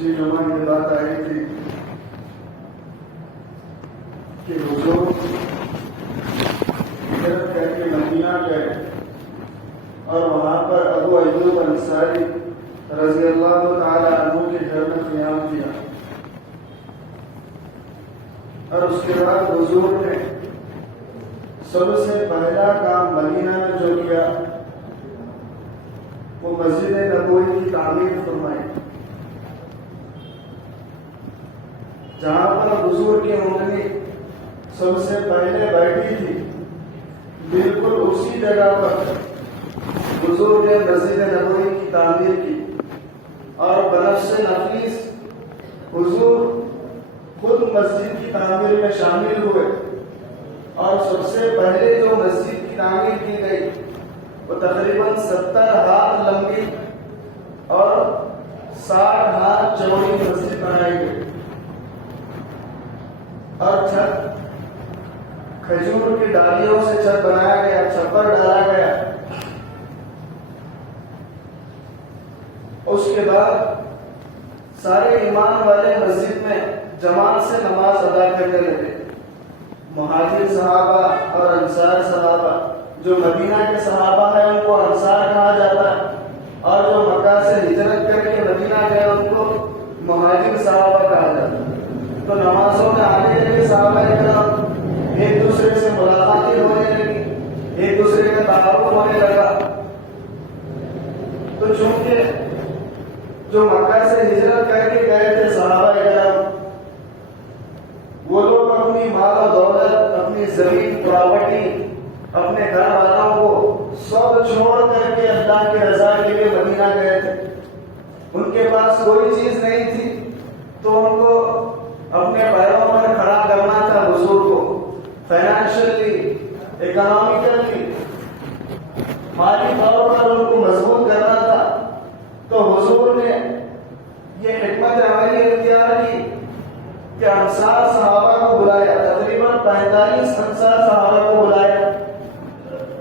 پچھلی جمعہ یہ بات آئی تھی کہ حضور ہجرت کر کے مدینہ گئے اور وہاں پر ابو ایوب انصاری رضی اللہ تعالی عنہ کے گھر میں قیام کیا، اور اس کے بعد حضور نے سب سے پہلا کام مدینہ میں جو کیا وہ مسجد نبوی کی تعمیر فرمائی، جہاں پر حضور کی انگلی سب سے پہلے بیٹھی تھی، بالکل اسی جگہ پر حضور نے مسجد نبوی کی تعمیر کی، اور بنفس نفیس حضور خود مسجد کی تعمیر میں شامل ہوئے، اور سب سے پہلے جو مسجد کی تعمیر کی گئی وہ تقریباً 70 ہاتھ لمبی اور 60 ہاتھ چوڑی مسجد بنائی گئی، اور چھت کھجور کی ڈالیوں سے چھت بنایا گیا، چھپر ڈالا گیا۔ اس کے بعد سارے ایمان والے مسجد میں جماعت سے نماز ادا کرنے لگے، مہاجر صحابہ اور انصار صحابہ۔ جو مدینہ کے صحابہ ہیں ان کو انصار کہا جاتا ہے، اور جو مکہ سے ہجرت کر کے مدینہ گئے ان کو مہاجر صحابہ کہا جاتا ہے۔ تو نمازوں میں آنے لگے صحابہ کرام، ایک دوسرے سے ملاقاتیں ہونے لگی، ایک دوسرے کا تعارف ہونے لگا۔ تو چونکہ جو مکہ سے ہجرت کر کے گئے تھے صحابہ کرام، وہ لوگ اپنی مال و دولت، اپنی زمین پراپرٹی، اپنے گھر والوں کو سب چھوڑ کر کے اللہ کی رضا کے لیے مدینہ گئے تھے۔ ان کے پاس کوئی چیز نہیں تھی، تو ان کو اپنے پیروں پر کھڑا کرنا تھا، حضور کو فائنینشلی، اکنامکلی، مالی طور پر ان کو مضبوط کرنا تھا۔ تو حضور نے یہ حکمت عملی اختیار کی کہ انصار صحابہ کو بلایا، تقریباً 45 انصار صحابہ کو بلایا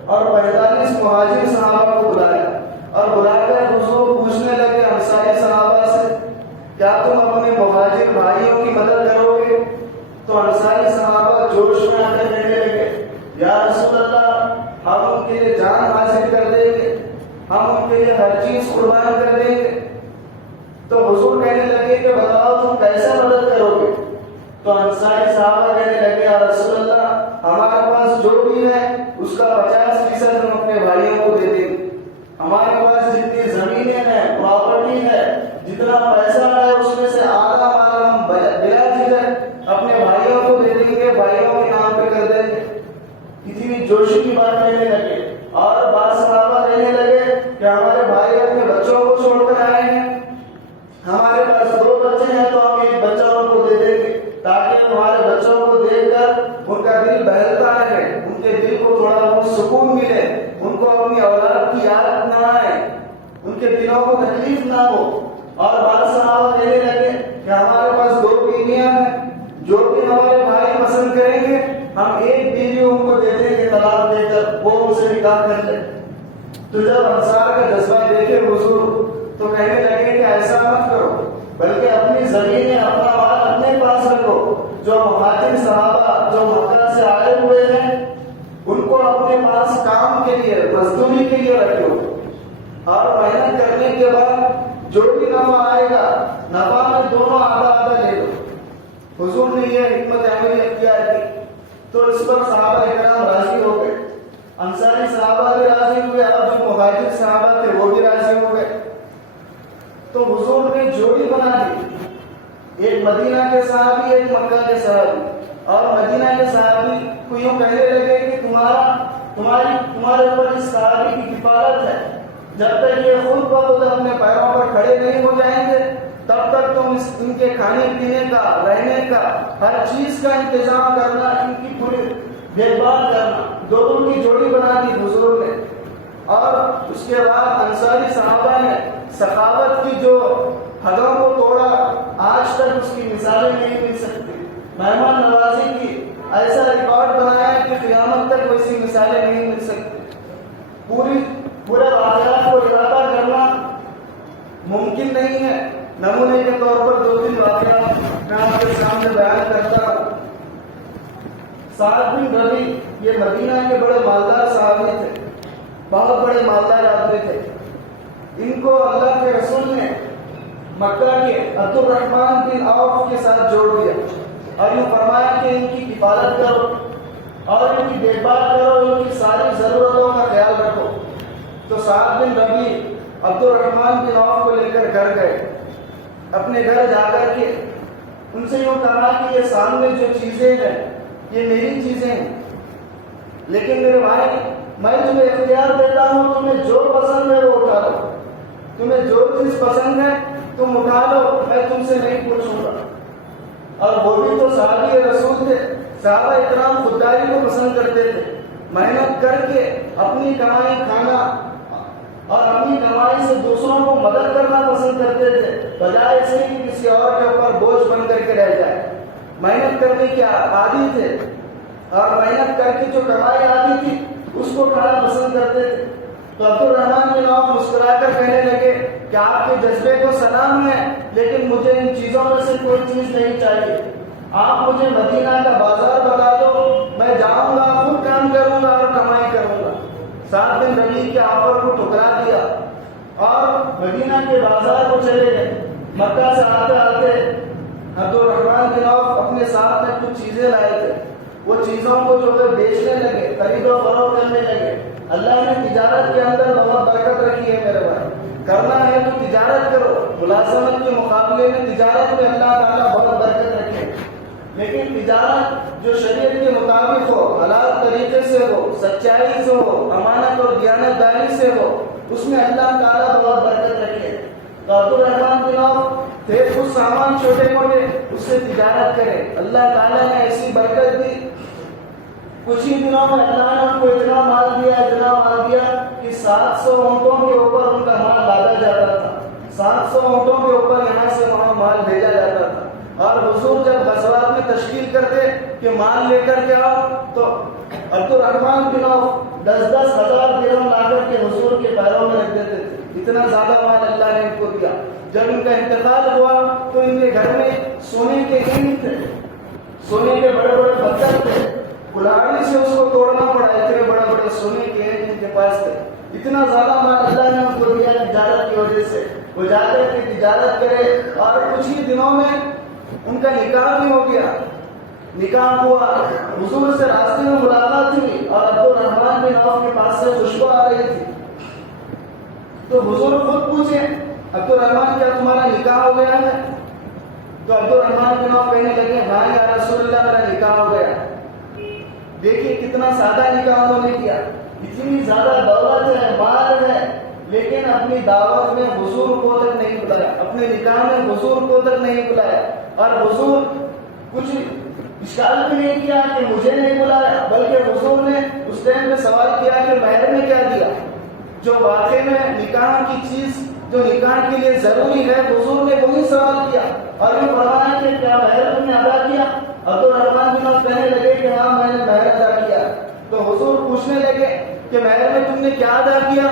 اور 45 مہاجر صحابہ کو بلایا، اور بلا کر حضور پوچھنے لگے انصاری صحابہ سے، کیا تم اپنے مہاجر بھائیوں کی مدد کرو گے؟ تو انصاری صحابہ جوش میں آ کر کہنے لگے، یا رسول اللہ، ہم ان کے لیے جان حاصل کر دیں گے، ہم ان کے لیے ہر چیز قربان کر دیں گے۔ تو حضور کہنے لگے کہ بتاؤ تم کیسے مدد کرو گے؟ تو انصاری صحابہ کہنے لگے، یا رسول اللہ، ہمارے پاس جو بھی ہے اس کا 50% ہم اپنے بھائیوں کو دے دیں گے، ہمارے پاس جتنی زمینیں ہیں، پراپرٹی ہے، جتنا پیسہ ہے اس میں سے آدھا مال ہم بلا جھجک اپنے بھائیوں کو دے دیں گے، بھائیوں کے نام پہ کر دیں گے۔ اتنی جوشی کی بات کہنے لگے، اور بعض صحابہ کہنے لگے کہ ہمارے بھائی اپنے بچوں کو چھوڑ کر آئے ہیں، ہمارے پاس 2 بچے ہیں تو ہم ایک بچہ ان کو دے دیں گے، تاکہ ہمارے بچوں کو دیکھ کر ان کا دل بہلتا رہے، ان کے دل کو تھوڑا بہت سکون ملے، ان کو اپنی اولاد کی یاد نہ آئے، ان کے دلوں کو تکلیف نہ ہو۔ اور بعض صحابہ کہنے لگے کہ ہمارے پاس 2 بیویاں ہیں، جو بھی ہمارے بھائی پسند کریں گے ہم ایک بیوی ان کو دے دیں گے طلاق دے کر، وہ ان سے نکاح کر لیں۔ تو جب انصار کا جذبہ دیکھے حضور تو کہنے لگے کہ ایسا مت کرو، بلکہ اپنی زمینیں، اپنا مال اپنے پاس رکھو۔ جو مہاجر صحابہ جو مکہ سے آئے ہوئے ہیں ان کو اپنے پاس کام کے لیے، مزدوری کے لیے رکھو، اور محنت کرنے کے بعد جو بھی نفع آئے گا نفع میں دونوں آدھا آدھا لے لو۔ حضور نے یہ حکمت عملی اختیار کی، تو اس پر صحابہ کرام راضی ہو گئے، انصاری صحابہ بھی راضی ہوئے، اور جو مہاجر صحابہ تھے وہ بھی راضی ہو گئے۔ تو حضور نے جوڑی بنا دی، ایک مدینہ کے صحابی، ایک مکہ کے صحابی، اور مدینہ کے صحابی کو یوں کہنے لگے کہ تمہارے اوپر اس صحابی کی کفالت ہے، جب تک یہ خود بخود اپنے پیروں پر کھڑے نہیں ہو جائیں گے تب تک تم ان کے کھانے پینے کا، رہنے کا، ہر چیز کا انتظام کرنا، ان کی پوری دیکھ بھال کرنا۔ دونوں کی جوڑی بنا دی حضور نے، اور اس کے بعد انصاری صحابہ نے سخاوت کی جو حدوں کو توڑا، آج تک اس کی مثالیں نہیں مل سکتی۔ مہمان نوازی کی ایسا ریکارڈ بنایا کہ قیامت تک ویسی مثالیں نہیں مل سکتی۔ پورے واقعات کو ارادہ کرنا ممکن نہیں ہے، نمونے کے طور پر 2-3 واقعات میں آپ کے سامنے بیان کرتا ہوں۔ سعد بن ربیع یہ مدینہ کے بڑے مالدار صحابی تھے، بہت بڑے مالدار آدمی تھے۔ ان کو اللہ کے رسول نے مکہ کے عبد الرحمن بن عوف کے ساتھ جوڑ دیا اور یہ فرمایا کہ ان کی کفالت کرو اور ان کی دیکھ بھال کرو، ان کی ساری ضرورتوں کا خیال رکھو۔ تو سعد بن ربیع عبد الرحمن بن عوف کو لے کر گھر گئے۔ اپنے گھر جا کر کے ان سے یوں کہا کہ یہ سامنے جو چیزیں ہیں یہ میری چیزیں ہیں، لیکن میرے بھائی میں تمہیں اختیار دیتا ہوں، تمہیں جو پسند ہے وہ اٹھا لو، تمہیں جو چیز پسند ہے تم اٹھا لو، میں تم سے نہیں پوچھوں گا۔ اور وہ بھی تو صحابی رسول تھے، صحابہ اکرام خودداری کو پسند کرتے تھے، محنت کر کے اپنی کمائی کھانا اور اپنی کمائی سے دوسروں کو مدد کرنا پسند کرتے تھے، بجائے اس کہ کسی اور کے اوپر بوجھ بن کر کے رہ جائے۔ محنت کرنے کے عادی تھے اور محنت کر کے جو کمائی آتی تھی اس کو کھانا پسند کرتے تھے۔ تو عبد الرحمن بن عوف مسکرا کر کہنے لگے کہ آپ کے جذبے کو سلام ہے، لیکن مجھے ان چیزوں میں سے کوئی چیز نہیں چاہیے۔ آپ مجھے مدینہ کا بازار بتا دو، میں جاؤں گا، خود کام کروں گا اور کمائی کروں گا۔ سعد بن ربیع کے آفر کو ٹھکرا دیا اور مدینہ کے بازار کو چلے گئے۔ مکہ سے آتے آتے عبد الرحمن بن عوف اپنے ساتھ میں کچھ چیزیں لائے تھے، وہ چیزوں کو جو ہے بیچنے لگے، خرید و فروخت کرنے لگے۔ اللہ نے تجارت کے اندر بہت برکت رکھی ہے میرے بھائی، کرنا ہے تو تجارت کرو، ملازمت کے مقابلے میں تجارت میں اللہ تعالیٰ بہت برکت رکھے، لیکن تجارت جو شریعت کے مطابق ہو، حلال طریقے سے ہو، سچائی سے ہو، امانت اور دیانت داری سے ہو، اس میں اللہ تعالیٰ بہت برکت رکھے۔ تو عبد الرحمن بن عوف تھے کچھ سامان چھوٹے موٹے، اس سے تجارت کرے، اللہ تعالیٰ نے ایسی برکت دی، کچھ ہی دنوں میں اللہ نے ان کو اتنا مال دیا کہ 700 اونٹوں کے اوپر ان کا مال لادا جاتا تھا، 700 اونٹوں کے اوپر یہاں سے وہاں مال بھیجا جاتا تھا۔ اور حضور جب غزوات میں تشکیل کرتے کہ مال لے کر کے آؤ، تو عبد الرحمن بن عوف 10-10 ہزار درہم لا کر کے حضور کے پیروں میں رکھ دیتے تھے، اتنا زیادہ مال اللہ نے ان کو دیا۔ جب ان کا انتقال ہوا تو ان کے گھر میں سونے کے اینٹ تھے، سونے کے بڑے بڑے پتھر تھے، کلاڑی سے اس کو توڑنا پڑا، اتنے بڑے بڑے سونے کے اینٹ ان کے پاس تھے۔ اتنا زیادہ مال اللہ نے ان کو دیا تجارت کی وجہ سے، وہ جا کر کے تجارت کرے اور کچھ ہی دنوں میں ان کا نکاح بھی ہو گیا۔ نکاح ہوا، حضور سے راستے میں ملاقات ہوئی اور عبد الرحمن بن عوف کے پاس سے خوشبو آ رہی تھی، تو حضور خود پوچھے عبد الرحمن کیا تمہارا نکاح ہو گیا ہے؟ تو عبد الرحمن بن عوف کہنے لگے ہاں یا رسول اللہ میرا نکاح ہو گیا۔ دیکھیے کتنا سادہ نکاح انہوں نے کیا، اتنی زیادہ دولت ہے، مال ہے، لیکن اپنی دعوت میں حضور کو تک نہیں بلایا، اپنے نکاح میں حضور کو تک نہیں بلایا، اور حضور کچھ اشکال بھی نہیں کیا کہ مجھے نہیں بلایا، بلکہ حضور نے اس ٹائم پہ سوال کیا کہ مہر میں کیا دیا، جو واقعے میں نکاح کی چیز جو نکاح کے لیے ضروری ہے، حضور نے وہی سوال کیا اور یہ فرمایا کہ کیا مہر تم نے ادا کیا؟ عبد الرحمن بن عوف کہنے لگے کہ ہاں میں نے مہر ادا کیا۔ تو حضور پوچھنے لگے کہ مہر میں تم نے کیا ادا کیا؟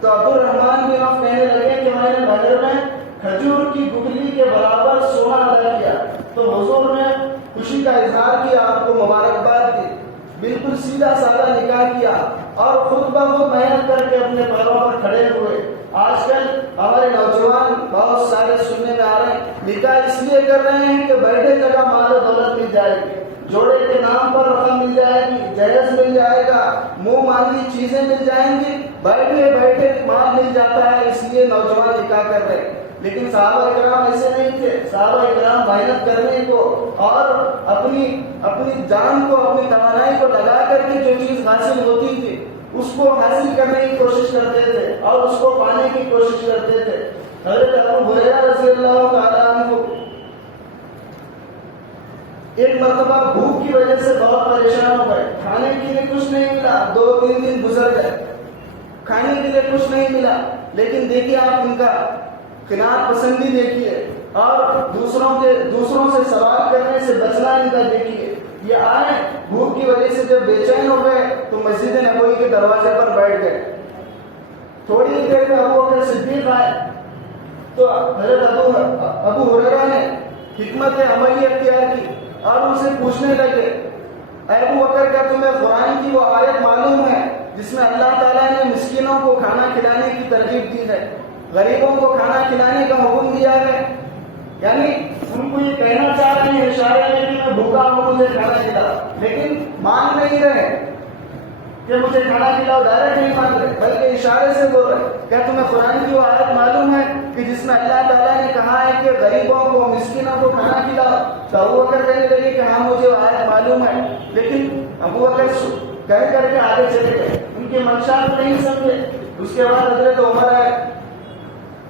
تو عبد الرحمن بن عوف کہنے لگے کہ میں نے مہر میں کھجور کی گٹلی کے برابر سونا ادا کیا۔ تو حضور نے خوشی کا اظہار کیا، آپ کو مبارکباد دی، بالکل سیدھا سادہ نکاح کیا اور خود بخود محنت کر کے اپنے پیروں پر کھڑے ہوئے۔ آج کل ہمارے نوجوان بہت سارے سننے میں آ رہے ہیں، نکاح اس لیے کر رہے ہیں کہ بیٹھے جگہ مال و دولت مل جائے گی، جوڑے کے نام پر رقم مل جائے گی، جہیز مل جائے گا، منہ مانگی چیزیں مل جائیں گی، بیٹھے بیٹھے مال مل جاتا ہے، اس لیے نوجوان نکاح کر رہے ہیں۔ لیکن صحابہ اکرام ایسے نہیں تھے، صحابہ اکرام محنت کرنے کو اور اپنی جان کو، اپنی توانائی کو لگا کر کے جو چیز حاصل ہوتی تھی اس کو حاصل کرنے کی کوشش کرتے تھے اور اس کو پانے کی کوشش کرتے تھے۔ حضرت ابو ہریرہ رضی اللہ تعالیٰ عنہ ایک مرتبہ بھوک کی وجہ سے بہت پریشان ہو گئے، کھانے کے لیے کچھ نہیں ملا، 2-3 دن گزر گئے، کھانے کے لیے کچھ نہیں ملا، لیکن دیکھیے آپ ان کا قناعت پسندی دیکھیے اور دوسروں سے سوال کرنے سے بچنا ان کا دیکھیے۔ یہ آئے بھوک کی وجہ سے جب بے چین ہو گئے تو مسجد نبوی کے دروازے پر بیٹھ گئے۔ تھوڑی دیر میں ابو بکر صدیق آئے تو حضرت ابو ہریرہ نے حکمت عملی اختیار کی اور ان سے پوچھنے لگے، اے ابو بکر کیا تمہیں قرآن کی وہ آیت معلوم ہے جس میں اللہ تعالیٰ نے مسکینوں کو کھانا کھلانے کی ترغیب دی ہے، غریبوں کو کھانا کھلانے کا حکم دیا ہے؟ یعنی ان کو یہ کہنا چاہ رہے ہیں اشارے میں کہ میں بھوکا ہوں مجھے کھانا کھلاؤ، لیکن مان نہیں رہے کہ مجھے کھانا کھلاؤ، ڈائریکٹ نہیں مان رہے بلکہ اشارے سے بول رہے، کیا تمہیں قرآن کی وہ آیت معلوم ہے کہ جس میں اللہ تعالیٰ نے کہا ہے کہ غریبوں کو مسکینوں کو کھانا کھلاؤ؟ تو ابو بکر کہنے لگے کہ ہاں مجھے وہ آیت معلوم ہے، لیکن ابو بکر کہہ کر کے آگے چلے گئے، ان کے منشا کو نہیں سمجھے۔ اس کے بعد حضرت عمر آئے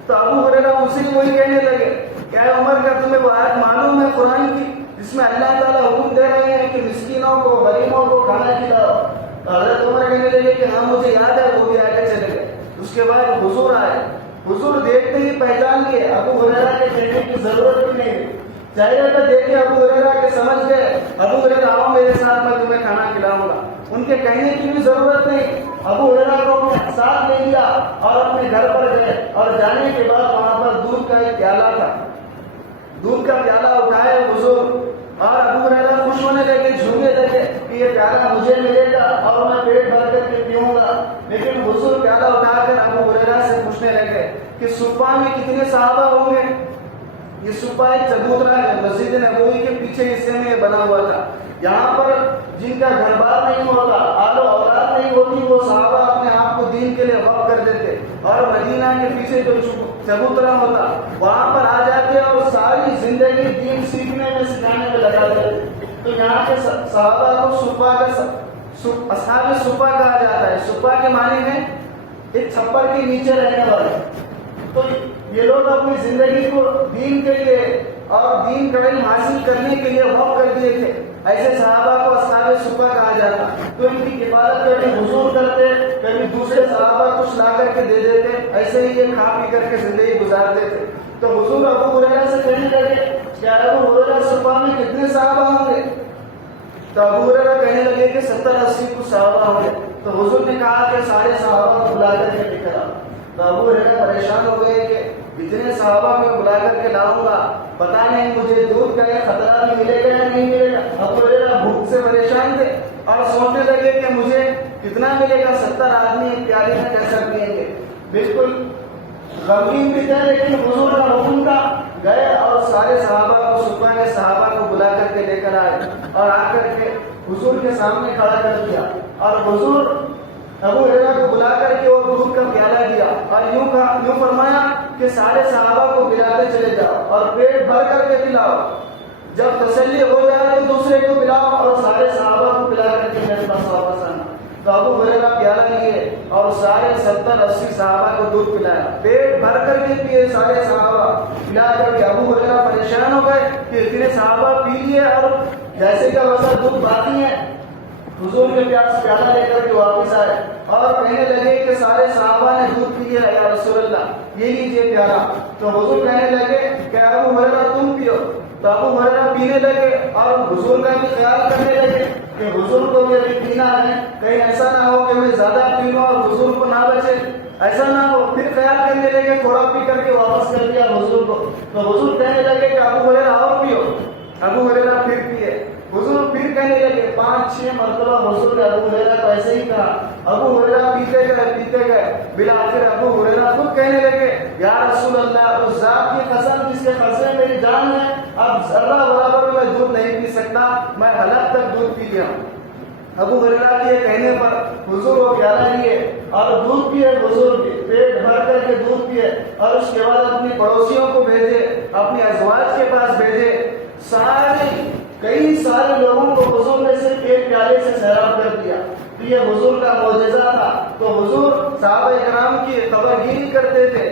تو ابو ہریرہ اسی کو وہی کہنے لگے، کیا عمر کا تمہیں وہ آیت معلوم ہے قرآن کی جس میں اللہ تعالیٰ حکم دے رہے ہیں کہ مسکینوں کو غریبوں کو کھانا کھلاؤ؟ تو حضرت عمر کہنے لگے کہ ہاں مجھے یاد ہے، وہ بھی آگے چلے گئے۔ اس کے بعد حضور آئے، حضور دیکھتے ہی پہچان لیے، ابو ہریرہ کے کہنے کی ضرورت بھی نہیں، چہرے پہ دیکھے ابو ہریرہ کے سمجھ گئے، ابو ہریرہ آؤ میرے ساتھ میں تمہیں کھانا کھلاؤں گا، ان کے کہنے کی بھی ضرورت نہیں۔ ابو ہریرہ کو ساتھ لے لیا اور اپنے گھر پر گئے، اور جانے کے بعد وہاں پر دودھ کا ایک پیالہ تھا، دودھ کا پیالہ اٹھائے حضور، اور ابو ہریرہ خوش ہونے لگے، جھومنے لگے کہ یہ پیالہ مجھے ملے گا اور میں پیٹ بھر کر کے پیوں گا۔ لیکن حضور پیالہ اٹھا کر ابو ہریرہ سے پوچھنے لگے کہ صفہ میں کتنے صحابہ ہوں گے؟ یہ صفہ ایک چبوترا ہے، مسجد نبوی کے پیچھے حصے میں یہ بنا ہوا تھا، یہاں پر جن کا گھر بار نہیں ہوتا، آل و اولاد نہیں ہوتی، وہ صحابہ اپنے آپ کو دین کے لیے وقف کر دیتے، اور مدینہ کے پیچھے جو چبوترا ہوتا وہاں پر آ جاتے اور ساری زندگی دین سیکھنے میں سکھانے میں لگا دیتے۔ تو یہاں کے صحابہ کو صفہ کا اصحاب صفہ کہا جاتا ہے۔ صفہ کے معنی ہے ایک چھپر کے نیچے رہنے والے۔ تو یہ لوگ اپنی زندگی کو دین کے لیے اور دین کا علم حاصل کرنے کے لیے وقف کر دیے تھے، ایسے صحابہ کو اصحاب صفہ کہا جاتا۔ تو ان کی کفالت کبھی حضور کرتے، کبھی دوسرے صحابہ کچھ لا کر کے دے دیتے، ایسے ہی یہ کھا پی کر کے زندگی گزارتے تھے۔ تو حضور ابو ہریرہ سے کہنے لگے کیا ابو ہریرہ صفہ میں کتنے صحابہ ہوں گے؟ تو ابو ہریرہ کہنے لگے کہ 70-80 کچھ صحابہ ہوں گے۔ تو حضور نے کہا کہ سارے صحابہ کو بلا کر کے لے کر آؤ۔ تو ابو ہریرہ پریشان ہو گئے کہ اتنے صحابہ کو بلا کر کے لاؤں گا، پتہ نہیں مجھے دودھ کا یہ خطرہ بھی ملے گا یا نہیں ملے گا۔ ابو ہریرہ بھوک سے پریشان تھے اور سوچنے لگے کہ مجھے کتنا ملے گا، 70 آدمی ایک پیالے میں کیسا پئیں گے؟ بالکل غمگین بھی تھے، لیکن حضور کا حکم تھا، گئے اور سارے صحابہ کو، صفہ کے صحابہ کو بلا کر کے لے کر آئے اور آ کر کے حضور کے سامنے کھڑا کر دیا، اور حضور ابو ہریرہ کو بلا کر کے وہ دودھ کا پیالہ دیا اور یوں فرمایا کہ سارے صحابہ کو پلاتے چلے جاؤ اور پیٹ بھر کر کے پلاؤ، جب تسلی ہو جائے تو دوسرے کو پلاؤ اور سارے صحابہ کو پلا کر کے میرے پاس واپس آنا۔ تو ابو ہریرہ پیالہ لیے اور سارے 70-80 صحابہ کو دودھ پلایا، پیٹ بھر کر کے پیے سارے صحابہ، پلا کر کے ابو ہریرہ پریشان ہو گئے کہ اتنے صحابہ پی لیے اور جیسے کہ ویسا دودھ باقی ہے۔ حضور کے پیاس پیالہ لے کر کے واپس آئے اور کہنے لگے کہ سارے صحابہ نے دودھ پی لیا یا رسول اللہ، یہ لیجیے پیالہ۔ تو حضور کہنے لگے کہ ابو ہریرہ تم پیو۔ تو ابو ہریرہ پینے لگے اور حضور کا بھی خیال کرنے لگے کہ حضور کو بھی ابھی پینا ہے، کہیں ایسا نہ ہو کہ میں زیادہ پی لوں اور حضور کو نہ بچے، ایسا نہ ہو۔ پھر خیال کرنے لگے، تھوڑا پی کر کے واپس کر دیا حضور کو۔ تو حضور کہنے لگے کہ ابو ہریرہ اور پیو۔ ابو ہریرہ پھر پیے، حضور پھر کہنے لگے، 5-6 مرتبہ حضور نے ابو ہریرہ کو ایسے ہی کہا۔ ابو ہریرہ پیتے گئے، بالآخر ابو ہریرہ خود کہنے لگے یا رسول اللہ، اس ذات کی قسم جس کے قصے میری جان ہے، اب ذرہ برابر میں دودھ نہیں پی سکتا، میں حلق تک دودھ پی لیا۔ ابو ہریرہ کے کہنے پر حضور وہ پیالہ لیے اور دودھ پیے، حضور پیٹ بھر کر کے دودھ پیے، اور اس کے بعد اپنے پڑوسیوں کو بھیجے، اپنے ازواج کے پاس بھیجے، کئی سارے لوگوں کو حضور نے صرف ایک پیالے سے سیراب کر دیا۔ تو یہ حضور کا معجزہ تھا۔ تو حضور صحابہ کرام کی خبر گیری کرتے تھے،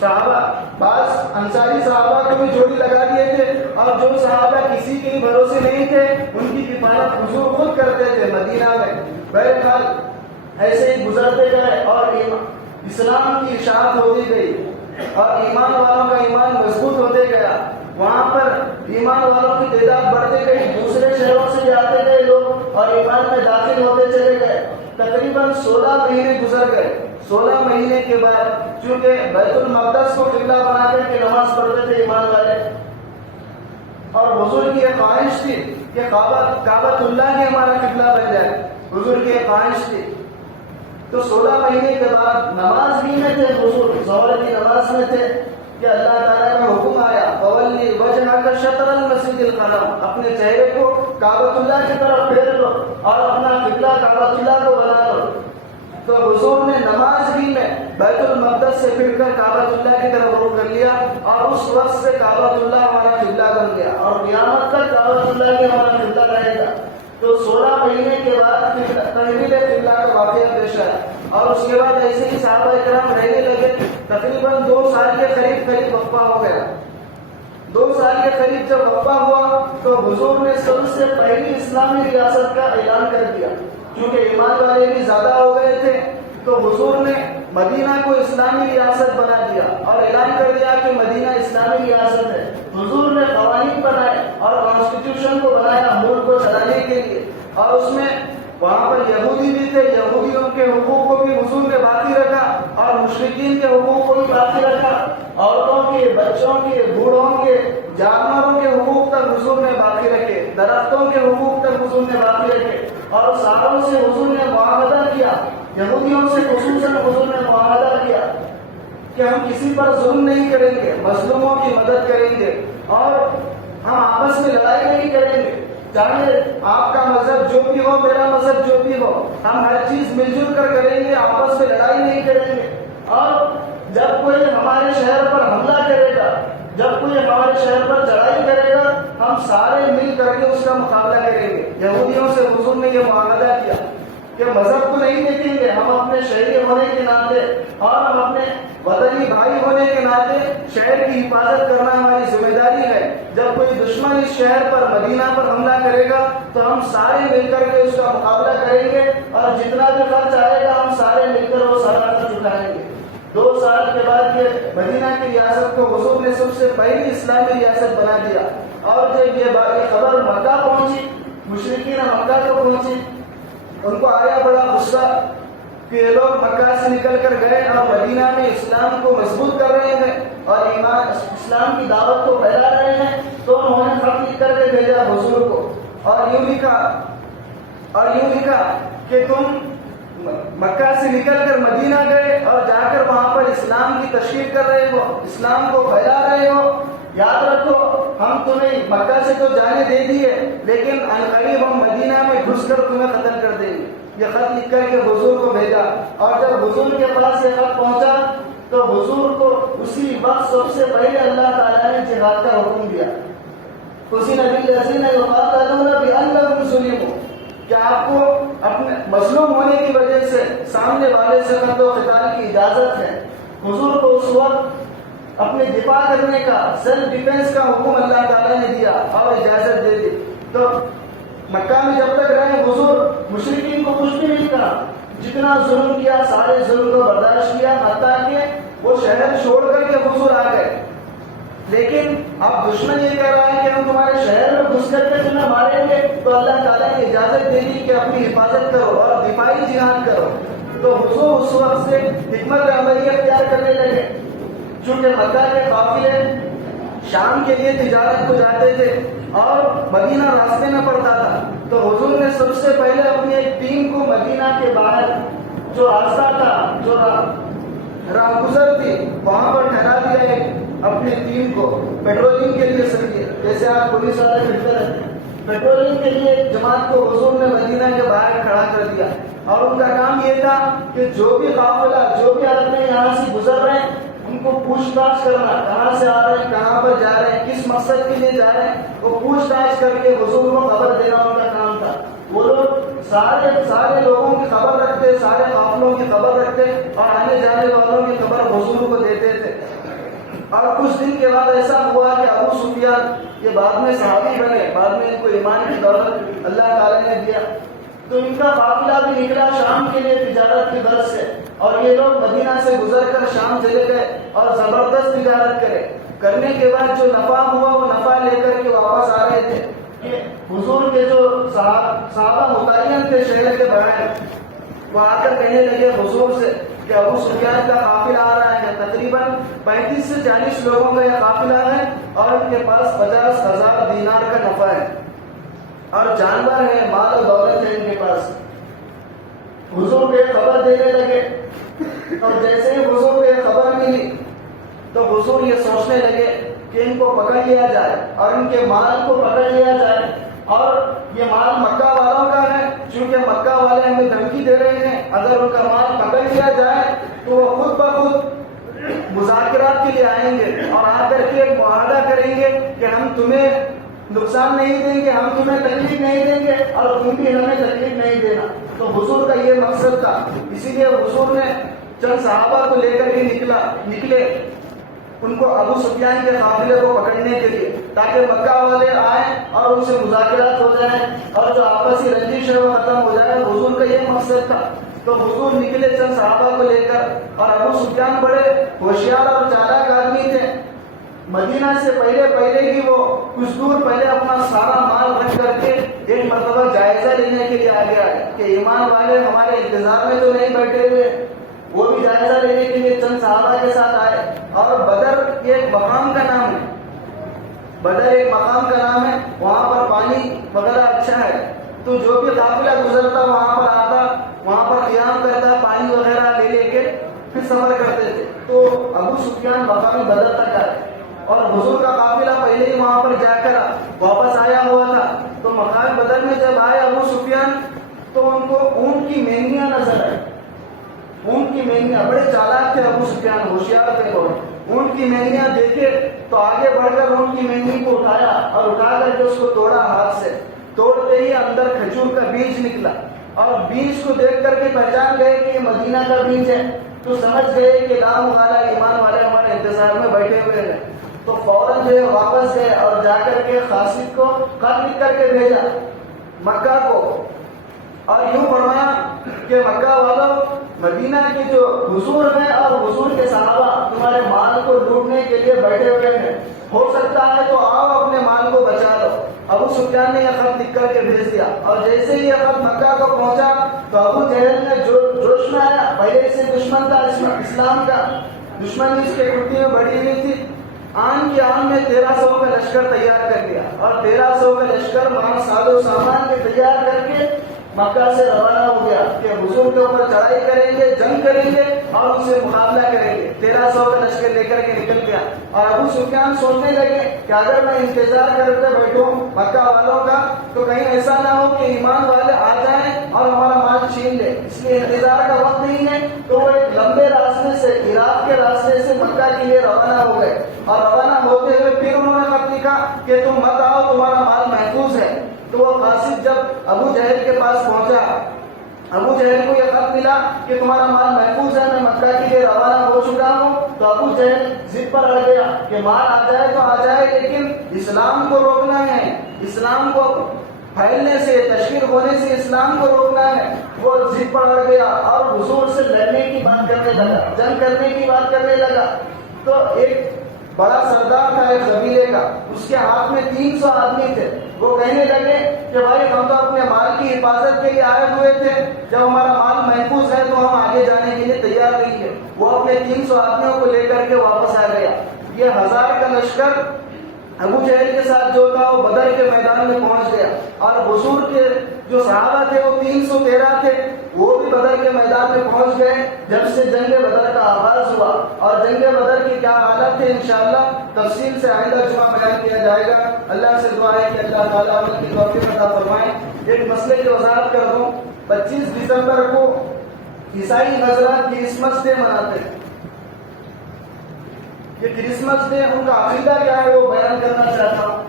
صحابہ بعض انصاری صحابہ کو بھی جوڑی لگا دیے تھے، اور جو صحابہ کسی کے بھروسے نہیں تھے ان کی کفالت حضور خود کرتے تھے مدینہ میں۔ بہرحال ایسے ہی گزرتے گئے اور اسلام کی اشاعت ہوتی گئی اور ایمان والوں کا ایمان مضبوط ہوتے گیا۔ وہاں پر ایمان والوں کی تعداد بڑھتے گئی، دوسرے شہروں سے بھی آتے گئے لوگ اور ایمان میں داخل ہوتے چلے گئے۔ تقریباً 16 مہینے گزر گئے 16 مہینے کے بعد، چونکہ بیت المقدس کو قبلہ بنا کر کے نماز پڑھتے تھے ایمان والے، اور حضور کی ایک خواہش تھی کہ کعبۃ اللہ ہی ہمارا قبلہ بن جائے، حضور کی ایک خواہش تھی۔ تو 16 مہینے کے بعد نماز بھی میں تھے، حضور ظہر کی نماز میں تھے کہ اللہ تعالیٰ کا حکم آیا فولی وجہک شطر المسجد الحرام، اپنے چہرے کو کعبۃ اللہ کی طرف پھیر لو اور اپنا قبلہ کعبۃ اللہ کو بنا لو۔ تو حضور نے نماز بھی میں بیت المقدس سے پھر کر کعبۃ اللہ کی طرف رخ کر لیا، اور اس وقت سے کعبۃ اللہ ہمارا قبلہ بن گیا، اور قیامت تک کعبۃ اللہ ہی ہمارا قبلہ رہے گا۔ تو 16 مہینے کے بعد تحویل قبلہ کا واقعہ پیش آیا، اور اس کے بعد ایسے ہی صحابہ کرام رہنے لگے۔ تقریباً 2 سال کے قریب وقفہ ہو گیا۔ 2 سال کے قریب جب وقفہ ہوا تو حضور نے سب سے پہلی اسلامی ریاست کا اعلان کر دیا، کیونکہ ایمان والے بھی زیادہ ہو گئے تھے، تو حضور نے مدینہ کو اسلامی ریاست بنا دیا اور اعلان کر دیا کہ مدینہ اسلامی ریاست ہے۔ حضور نے قوانین بنائے اور کانسٹیٹیوشن کو بنایا ملک کو چلانے کے لیے، اور اس میں وہاں پر یہودی بھی تھے، یہودیوں کے حقوق کو بھی حضور نے باقی رکھا، اور مشرکین کے حقوق کو بھی باقی رکھا، عورتوں کے، بچوں کے، بوڑھوں کے، جانوروں کے حقوق تک حضور نے باقی رکھے، درختوں کے حقوق تک حضور نے باقی رکھے، اور صحابوں سے حضور نے معاہدہ کیا، یہودیوں سے خصوصاً حضور نے معاہدہ کیا کہ ہم کسی پر ظلم نہیں کریں گے، مظلوموں کی مدد کریں گے، اور ہم آپس میں لڑائی نہیں کریں گے، چاہے آپ کا مذہب جو بھی ہو، میرا مذہب جو بھی ہو، ہم ہر چیز مل جل کر کریں گے، آپس میں لڑائی نہیں کریں گے۔ اور جب کوئی ہمارے شہر پر حملہ کرے گا، جب کوئی ہمارے شہر پر چڑھائی کرے گا، ہم سارے مل کر کے اس کا مقابلہ کریں گے۔ یہودیوں سے حضور نے یہ معاہدہ کیا کہ مذہب کو نہیں دیکھیں گے، ہم اپنے شہری ہونے کے ناطے اور ہم اپنے وطنی بھائی ہونے کے ناطے شہر کی حفاظت کرنا ہماری ذمہ داری ہے۔ جب کوئی دشمن اس شہر پر، مدینہ پر حملہ کرے گا تو ہم سارے مل کر کے اس کا مقابلہ کریں گے، اور جتنا بھی خرچ آئے گا ہم سارے مل کر وہ سارا خرچ اٹھائیں گے۔ 2 سال کے بعد یہ مدینہ کی ریاست کو حضور نے سب سے پہلی اسلامی ریاست بنا دیا، اور جب یہ خبر مکہ پہنچی، مشرکین مکہ کو پہنچی، ان کو آیا بڑا غصہ کہ یہ لوگ مکہ سے نکل کر گئے اور مدینہ میں اسلام کو مضبوط کر رہے ہیں اور ایمان اسلام کی دعوت کو پھیلا رہے ہیں، تو انہوں نے خط لکھ کر کے بھیجا حضور کو، اور یوں لکھا کہ تم مکہ سے نکل کر مدینہ گئے اور جا کر وہاں پر اسلام کی تشہیر کر رہے ہو، اسلام کو پھیلا رہے ہو، یاد رکھو ہم تمہیں مکہ سے تو جانے دے دیے، لیکن عنقریب ہم مدینہ میں گھس کر تمہیں قتل کر دیں گے۔ یہ خط لکھ کر کے حضور کو بھیجا، اور جب حضور کے پاس یہ خط پہنچا تو حضور کو اسی وقت سب سے پہلے اللہ تعالیٰ نے جہاد کا حکم دیا۔ اسی نبی الذین یقاتلون بأنہم ظلموا، کہ آپ کو اپنے مظلوم ہونے کی وجہ سے سامنے والے سے قتل و قتال کی اجازت ہے۔ حضور کو اس وقت اپنے دفاع کرنے کا، سیلف ڈیفینس کا حکم اللہ تعالیٰ نے دیا اور اجازت دے دی۔ تو مکہ میں جب تک رہے حضور مشرکین کو کچھ بھی نہیں کہا، جتنا ظلم کیا سارے ظلم کو برداشت کیا، حتیٰ کہ وہ شہر چھوڑ کر کے حضور آ گئے۔ لیکن اب دشمن یہ کہہ رہا ہے کہ ہم تمہارے شہر میں گھس کر کے تمہیں ماریں گے، تو اللہ تعالیٰ نے اجازت دے دی کہ اپنی حفاظت کرو اور دفاعی جہاد کرو۔ تو حضور اس وقت سے حکمت عملی اختیار کرنے لگے، چونکہ مکہ کے قافلے شام کے لیے تجارت کو جاتے تھے اور مدینہ راستے میں پڑتا تھا، تو حضور نے سب سے پہلے اپنی ایک ٹیم کو مدینہ کے باہر جو راستہ تھا، جو راہ گزر تھی، وہاں پر ٹھہرا دیا ایک اپنی ٹیم کو پیٹرولنگ کے لیے سمجھیے، جیسے آپ پولیس والے پھرتے رہتے ہیں، پیٹرولنگ کے لیے ایک جماعت کو حضور نے مدینہ کے باہر کھڑا کر دیا، اور ان کا کام یہ تھا کہ جو بھی قافلہ، جو بھی آدمی یہاں سے گزر رہے ہیں ان کو پوچھ تاچھ کرنا، کہاں سے آ رہے ہیں، کہاں پر جا رہے ہیں، کس مقصد کے لیے جا رہے ہیں، وہ پوچھ تاچھ کر کے حضور کو خبر دینا ان کا کام تھا۔ وہ لوگ سارے لوگوں کی خبر رکھتے، سارے قافلوں کی خبر رکھتے اور آنے جانے والوں کی خبر حضور کو دیتے تھے۔ اور کچھ دن کے بعد ایسا ہوا کہ ابو سفیان یہ بعد میں صحابی بنے، بعد میں ان کو ایمان کی دولت اللہ تعالیٰ نے دیا، تو ان کا قافلہ بھی نکلا شام کے لیے تجارت کی غرض سے، اور یہ لوگ مدینہ سے گزر کر شام چلے گئے اور زبردست تجارت کرنے کے بعد جو نفع ہوا وہ نفع لے کر کے واپس آ رہے تھے کہ حضور کے جو صحابہ متعین تھے شہر کے باہر، وہ آ کر کہنے لگے حضور سے کہ ابو سفیان کا قافلہ آ رہا ہے، تقریباً 35 سے 40 لوگوں کا یہ قافلہ ہے، اور ان کے پاس 50,000 دینار کا نفع ہے، اور جانور ہے، مال و دولت ہے ان کے پاس۔ حضور کو خبر دینے لگے، اور جیسے ہی حضور کو خبر ملی تو حضور یہ سوچنے لگے کہ ان کو پکڑ لیا جائے اور ان کے مال کو پکڑ لیا جائے، اور یہ مال مکہ والوں کا ہے، چونکہ مکہ والے ہمیں دھمکی دے رہے ہیں اگر ان کا مال پکڑ لیا جائے تو وہ خود بخود مذاکرات کے لیے آئیں گے اور آ کر کے معاہدہ کریں گے کہ ہم تمہیں نقصان نہیں دیں گے، ہم تمہیں تکلیف نہیں دیں گے، اور تم بھی ہمیں تکلیف نہیں دینا۔ تو حضور کا یہ مقصد تھا، اسی لیے حضور نے چند صحابہ کو لے کر ہی نکلے ان کو ابو سفیان کے قافلے کو پکڑنے کے لیے، تاکہ مکہ والے آئیں اور ان سے مذاکرات ہو جائیں اور جو آپسی رنجش ہے وہ ختم ہو جائے۔ حضور کا یہ مقصد تھا۔ تو حضور نکلے چند صحابہ کو لے کر، اور ابو سفیان بڑے ہوشیار اور چالاک آدمی تھے۔ مدینہ سے پہلے ہی وہ کچھ دور پہلے اپنا سارا مال رکھ کر کے ایک مرتبہ جائزہ لینے کے لیے آ گیا کہ ایمان والے ہمارے انتظار میں تو نہیں بیٹھے ہوئے۔ وہ بھی جائزہ لینے کے لیے چند صحابہ کے ساتھ آئے، اور بدر ایک مقام کا نام ہے، بدر ایک مقام کا نام ہے، وہاں پر پانی وغیرہ اچھا ہے، تو جو بھی قافلہ گزرتا وہاں پر آتا، وہاں پر قیام کرتا، پانی وغیرہ لے کے پھر سفر کرتے تھے۔ تو ابو سفیان مقام بدر تک آئے، اور حضور کا قافلہ پہلے ہی وہاں پر جا کر واپس آیا ہوا تھا۔ تو مقام بدر میں جب آئے ابو سفیان تو ان کو اونٹ کی مہنگیاں نظر آئی، اونٹ کی مہنگیاں، بڑے چالاک تھے ابو سفیان، ہوشیار تھے بہت۔ اونٹ کی مہنگیاں دیکھے تو آگے بڑھ کر اونٹ کی مہنگی کو اٹھایا اور اٹھا کر کے اس کو توڑا ہاتھ سے، توڑتے ہی اندر کھجور کا بیج نکلا، اور بیج کو دیکھ کر کے پہچان گئے کہ یہ مدینہ کا بیج ہے، تو سمجھ گئے کہ لام والا ایمان والے ہمارے انتظار میں بیٹھے ہوئے ہیں۔ تو فوراً جو ہے واپس گئے اور جا کر کے خاصد کو خط لکھ کر کے بھیجا مکہ کو، اور یوں فرمایا کہ مکہ والوں، مدینہ کے جو حضور ہیں اور حضور کے صحابہ تمہارے مال کو لوٹنے کے لیے بیٹھے ہوئے ہیں، ہو سکتا ہے تو آؤ اپنے مال کو بچا لو۔ ابو سفیان نے یہ خط لکھ کر کے بھیج دیا، اور جیسے ہی یہ خط مکہ کو پہنچا تو ابو جہل نے جوش میں آیا، پہلے سے دشمن تھا اسلام کا، دشمنی اس کے کرتی میں بڑھی ہوئی تھی، آن کی آن میں 1300 کا لشکر تیار کر لیا، اور 1300 کا لشکر وہاں ساز و سامان کے تیار کر کے مکہ سے روانہ ہو گیا کہ حضور کے اوپر چڑھائی کریں گے، جنگ کریں گے اور ان سے مقابلہ کریں گے۔ 1300 کا لشکر لے کر کے نکل گیا، اور ابو سفیان سوچنے لگے کہ اگر میں انتظار کرتے بیٹھوں مکہ والوں کا تو کہیں ایسا نہ ہو کہ ایمان والے آ جائیں اور ہمارا مال چھین لے، اس لیے انتظار کا وقت نہیں ہے۔ تو وہ ایک لمبے راستے سے، عراق کے راستے سے مکہ کے لیے روانہ ہو گئے، اور روانہ ہوتے ہوئے پھر انہوں نے خط لکھا کہ تم مت آؤ، تمہارا مال محفوظ ہے۔ تو وہ قاصد جب ابو جہل کے پاس پہنچا، ابو جہل کو یہ خط ملا کہ تمہارا مال محفوظ ہے، میں مکہ کے لیے روانہ ہو چکا ہوں، تو ابو جہل ضد پر اڑ گیا کہ مال آ جائے تو آ جائے، لیکن اسلام کو روکنا ہے، اسلام کو پھیلنے سے، تشہیر ہونے سے اسلام کو روکنا ہے۔ وہ ضد پر اڑ گیا اور حضور سے لڑنے کی بات کرنے لگا، جنگ کرنے کی بات کرنے لگا۔ تو ایک بڑا سردار تھا ایک قبیلے کا، اس کے ہاتھ میں 300 آدمی تھے، وہ کہنے لگے کہ بھائی ہم تو اپنے مال کی حفاظت کے لیے آئے ہوئے تھے، جب ہمارا مال محفوظ ہے تو ہم آگے جانے کے لیے تیار نہیں ہے۔ وہ اپنے 300 آدمیوں کو لے کر کے واپس آ گیا۔ یہ 1000 کا لشکر ابو جہل کے ساتھ جو تھا وہ بدر کے میدان میں پہنچ گیا، اور حضور کے جو صحابہ تھے وہ 313 تھے، وہ بھی بدر کے میدان میں پہنچ گئے جب سے جنگ بدر کا آغاز ہوا۔ اور جنگ بدر کی کیا حالت تھی انشاءاللہ تفصیل سے آئندہ جمعہ بیان کیا جائے گا۔ اللہ سے دعا ہے کہ اللہ تعالیٰ ان کی توفیق عطا فرمائے۔ ایک مسئلے کی وضاحت کر دوں، 25 دسمبر کو عیسائی حضرات کرسمس ڈے مناتے ہیں۔ کہ کرسمس ڈے ان کا عقیدہ کیا ہے وہ بیان کرنا چاہتا ہوں۔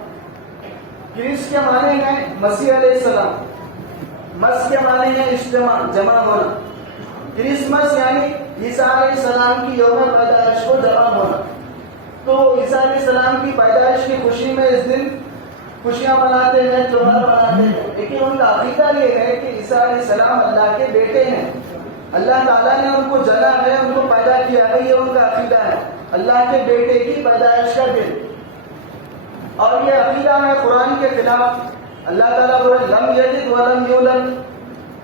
کرس کے معنی ہے مسیح علیہ السلام، مس کے معنی ہے اجتماع، جمع ہونا۔ کرسمس یعنی عیسیٰ علیہ السلام کی یوم پیدائش کو جمع ہونا۔ تو عیسیٰ علیہ السلام کی پیدائش کی خوشی میں اس دن خوشیاں مناتے ہیں، تہوار مناتے ہیں، لیکن ان کا عقیدہ یہ ہے کہ عیسیٰ علیہ السلام اللہ کے بیٹے ہیں، اللہ تعالیٰ نے ان کو جنا ہے، ان کو پیدا کیا ہے، یہ ان کا عقیدہ ہے، اللہ کے بیٹے کی پیدائش کا دن۔ اور یہ عقیدہ ہے قرآن کے خلاف۔ اللہ تعالیٰ بولے لم یلد ولم یولد،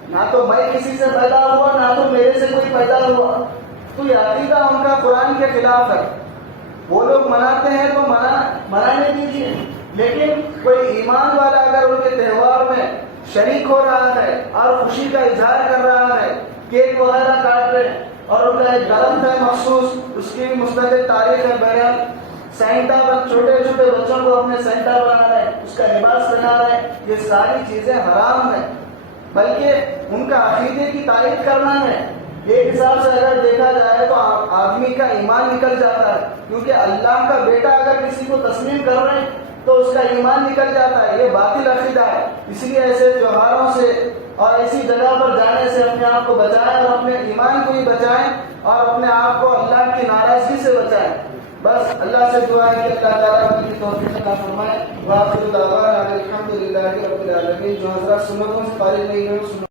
نہ تو میں کسی سے پیدا ہوا نہ تو میرے سے کوئی پیدا ہوا۔ تو یہ عقیدہ ان کا قرآن کے خلاف ہے. وہ لوگ مناتے ہیں تو منانے دیجیے، لیکن کوئی ایمان والا اگر ان کے تہوار میں شریک ہو رہا ہے اور خوشی کا اظہار کر رہا ہے، کیک وغیرہ کاٹ رہے ہیں اور ان کا ایک گرم ہے مخصوص، اس کی بھی مستقل تاریخ ہے. بہرحال سینٹا چھوٹے چھوٹے بچوں کو اپنے سینٹا بنا رہے ہیں، اس کا لباس بنا رہے ہیں، یہ ساری چیزیں حرام ہیں. بلکہ ان کا عقیدے کی تعریف کرنا ہے. ایک حساب سے اگر دیکھا جائے تو آدمی کا ایمان نکل جاتا ہے، کیونکہ اللہ کا بیٹا اگر کسی کو تسلیم کر رہے ہیں تو اس کا ایمان نکل جاتا ہے. یہ باطل عقیدہ ہے. اس لیے ایسے تیوہاروں سے اور ایسی جگہ پر جانے سے اپنے آپ کو بچائیں اور اپنے ایمان کو بھی بچائیں اور اپنے آپ کو اللہ کی ناراضگی سے بچائیں. بس اللہ سے دعا ہے کہ اللہ تعالیٰ کی توفیق عطا فرمائے. وآخر دعوانا الحمد للہ رب العالمین. جو حضرات سنتوں سے فارغ نہیں ہوئے